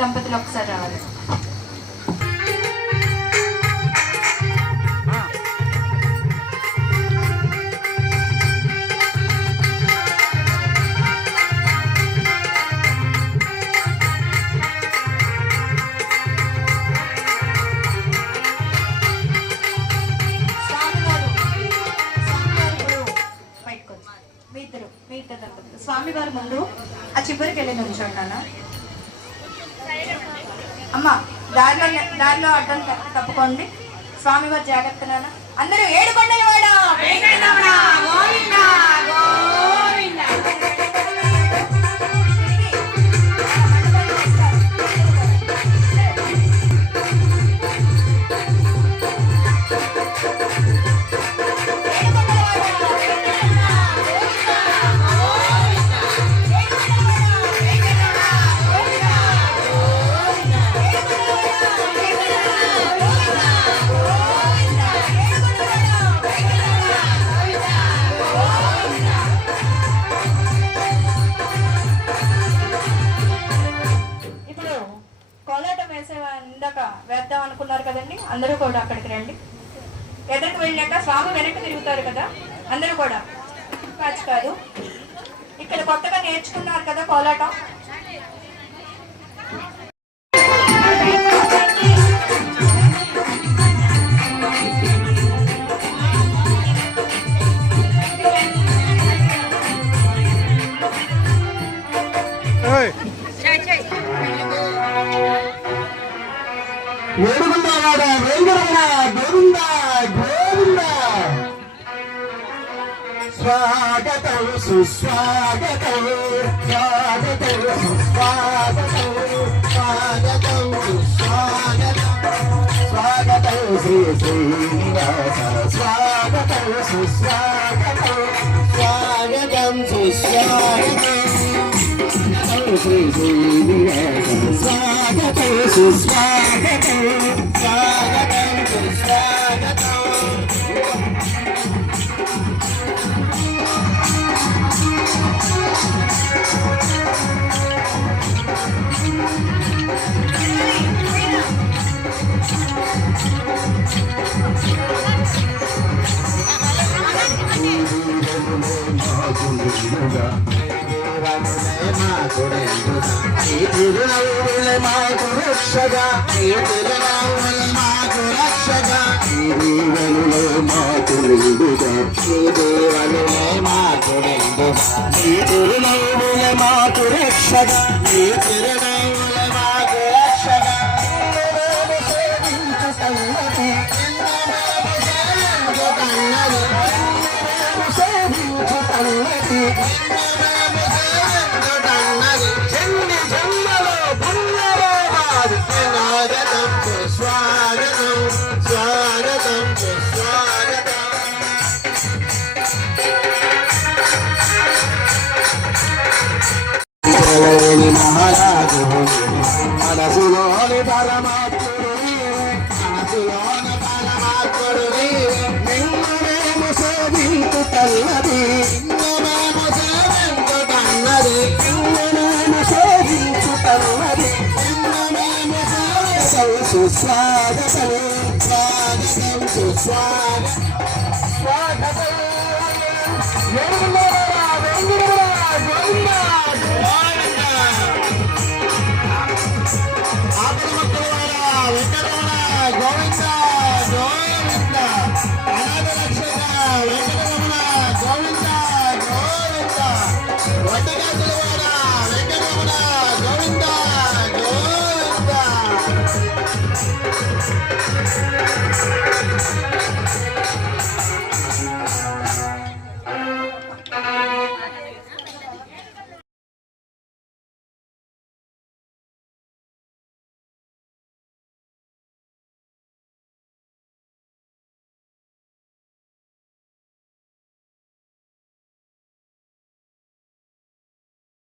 దంపతులు ఒకసారి రావాలి. స్వామి వారి ముందు ఆ చివరికి వెళ్ళి నుంచోండి నాన్న. అమ్మ దారిలో అడ్డం తప్పుకోండి. స్వామివారి జాగ్రత్త నాన్న. అందరూ ఏడుకొండల వాడ వేద్దాం అనుకున్నారు కదండి. అందరూ కూడా అక్కడికి రండి. ఎదురుకు వెళ్ళాక స్వామి వెనక్కి తిరుగుతారు కదా, అందరూ కూడా మ్యాచ్ కాదు. ఇక్కడ కొత్తగా నేర్చుకున్నారు కదా కోలాటం. వేడుకున్నవాడ వేంకటరమణ గోవింద గోవింద. స్వాగతం సుస్వాగతం స్వాగతం సుస్వాగతం స్వాగతం సుస్వాగతం స్వాగతం శ్రీ శ్రీనివాస స్వాగతం సుస్వాగతం స్వాగతం సుస్వాగతం శ్రీ శ్రీనివాస స్వాగతం సుస్వాగతం స్వాగతం సుస్వాగతం. ఈ తిరునవ్వులే మాకు రక్షగా, ఈ తిరునవ్వులే మాకు రక్షగా, ఈ దీవెనలే మాకు నిండుగా, ఈ దీవెనలే మాకు నిండుగా, ఈ తిరునవ్వులే మాకు రక్షగా, ఈ తిరునవ్వులే మాకు రక్షగా. మనసులోని పరమాత్ముడు మనసులోని పరమాత్ముడు నిన్నమేము సేవించు తల్లది నిన్నమేము సేవించు తన్నది నిన్నమేము సేవించు తల్లది నిన్నమేము సేవించు. సుస్వాగతం స్వాగతం సుస్వాగతం.